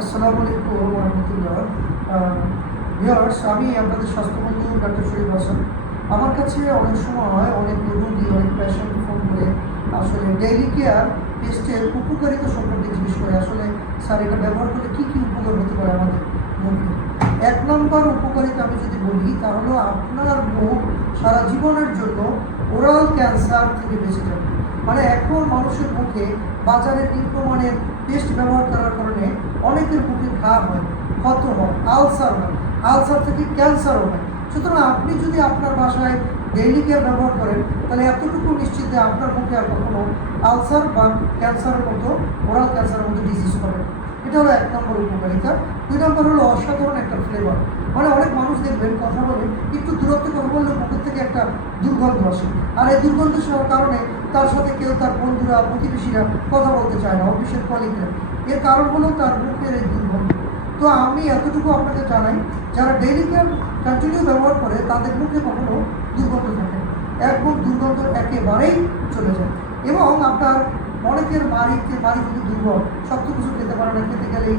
আসসালামু আলাইকুম রহমতুল্লাহ ভিওর্স আমি আপনাদের স্বাস্থ্যবন্ধু ডাক্তার শরীফ হাসান। আমার কাছে অনেক সময় অনেক রোগী, অনেক পেশেন্ট ফোন করে, আসলে ডেইলি কেয়ার টেস্টের উপকারিতা সম্পর্কে জিজ্ঞেস করে, আসলে স্যার, এটা ব্যবহার করলে কী কী উপকার হতে পারে আমাদের মুখে? এক নম্বর উপকারিতা আমি যদি বলি তাহলে আপনার মুখ সারা জীবনের জন্য ওরাল ক্যান্সার থেকে বেঁচে যাবে। মানে এখন মানুষের মুখে বাজারে নিম্নমানের পেস্ট ব্যবহার করার কারণে অনেকের মুখে ঘা হয়, ক্ষত হয়, আলসার হয়, আলসার থেকে ক্যান্সারও হয়। সুতরাং আপনি যদি আপনার বাসায় ডেইলি কেয়ার ব্যবহার করেন, তাহলে এতটুকু নিশ্চিত আপনার মুখে আর কখনো আলসার বা ক্যান্সারের মতো ওরাল ক্যান্সারের মতো ডিজিজ না। এটা হলো এক নম্বর উপকারিতা। দুই নম্বর হলো অসাধারণ একটা ফ্লেভার মানে অনেক মানুষ দেখবেন, কথা বলে একটু দূরত্বে কথা বললে দুর্গন্ধ আসে আর এই দুর্গন্ধ কারণে তার সাথে কেউ তার বন্ধুরা, প্রতিবেশীরা কথা বলতে চায় না, অফিসের কলিগরা এর কারণ হলো তার মুখের এই দুর্গন্ধ। তো আমি এতটুকু আপনাকে জানাই, যারা ডেইলি কেয়ার কন্টিনিউ ব্যবহার করে, তাদের মুখে কখনো দুর্গন্ধ থাকে। একদম দুর্গন্ধ একেবারেই চলে যায়। এবং আপনার অনেকের মাড়িতে মাড়ি থেকে দুর্বল শক্ত কিছু খেতে পারে না, খেতে গেলেই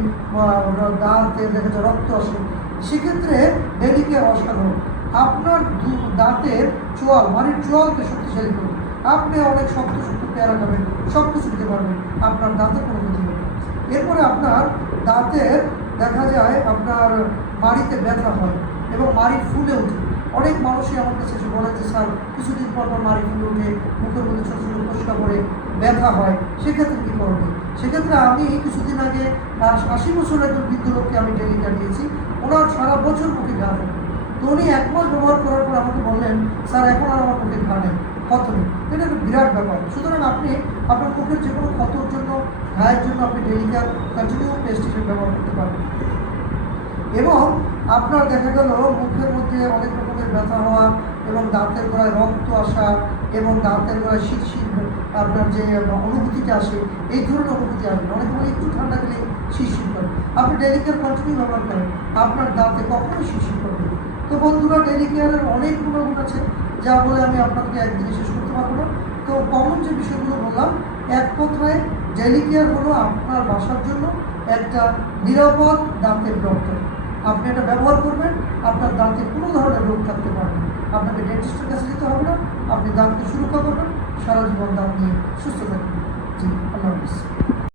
দাঁতে দেখা যায়, রক্ত আসে। সেক্ষেত্রে ডেইলি কেয়ার অসাধারণ। আপনার দাঁতের চোয়াল মানে চোয়ালকে শক্তিশালী করবে আপনি অনেক শক্ত শক্ত পেয়ারা খাবেন সব কিছু দিতে পারবেন, আপনার দাঁতে কোনো ক্ষতি হবে এরপরে আপনার দাঁতের দেখা যায় আপনার মাড়িতে ব্যথা হয় এবং মাড়ি ফুলে ওঠে। অনেক মানুষই আমার কাছে এসে বলে যে, স্যার, কিছুদিন পর পর মাড়ি ফুলে ওঠে, মুখের মধ্যে ছোটো ছোটো ফসকা করে ব্যথা হয়। সেক্ষেত্রে কী করবে? সেক্ষেত্রে আমি কিছুদিন আগে আশি বছর একজন বৃদ্ধ লোককে আমি ডেলি কাটিয়েছি ওনার সারা বছর মুখে ঘা তো উনি এক মাস ব্যবহার করার পর আমাকে বললেন, স্যার, এখন আর আমার ঘা নেই, ক্ষত নেই। এটা একটা বিরাট ব্যাপার। সুতরাং আপনি আপনার মুখের যে কোনো ক্ষতর জন্য, ঘায়ের জন্য আপনি ডেলি কেয়ার কন্টিনিউ পেস্ট হিসেবে ব্যবহার করতে পারবেন এবং আপনার দেখা গেল মুখের মধ্যে অনেক রকমের ব্যথা হওয়া এবং দাঁতের গোড়ায় রক্ত আসা এবং দাঁতের গোড়ায় শীত শীত আপনার যে অনুভূতিটা আসে, এই ধরনের অনুভূতি আসবে অনেক সময় একটু ঠান্ডা গেলে শীত শীত করে। আপনি ডেলি কেয়ার কন্টিনিউ ব্যবহার করেন। আপনার দাঁতে কখনোই শীত শীত করবে। তো বন্ধুরা ডেলি কেয়ারের অনেক গুণাগুণ আছে, যা বলে আমি আপনাকে একদিনে শেষ করতে পারব না। তো কমন যে বিষয়গুলো বললাম, এক কথায় ডেলি কেয়ার হলো আপনার বাসার জন্য একটা নিরাপদ দাঁতের ডক্টর আপনি এটা ব্যবহার করবেন, আপনার দাঁতে কোনো ধরনের রোগ থাকতে পারে আপনাকে ডেন্টিস্টের কাছে যেতে হবে না, আপনি দাঁতকে সুরক্ষা করবেন, সারা জীবন দাঁত নিয়ে সুস্থ থাকবেন। জি, আল্লাহ হাফিজ।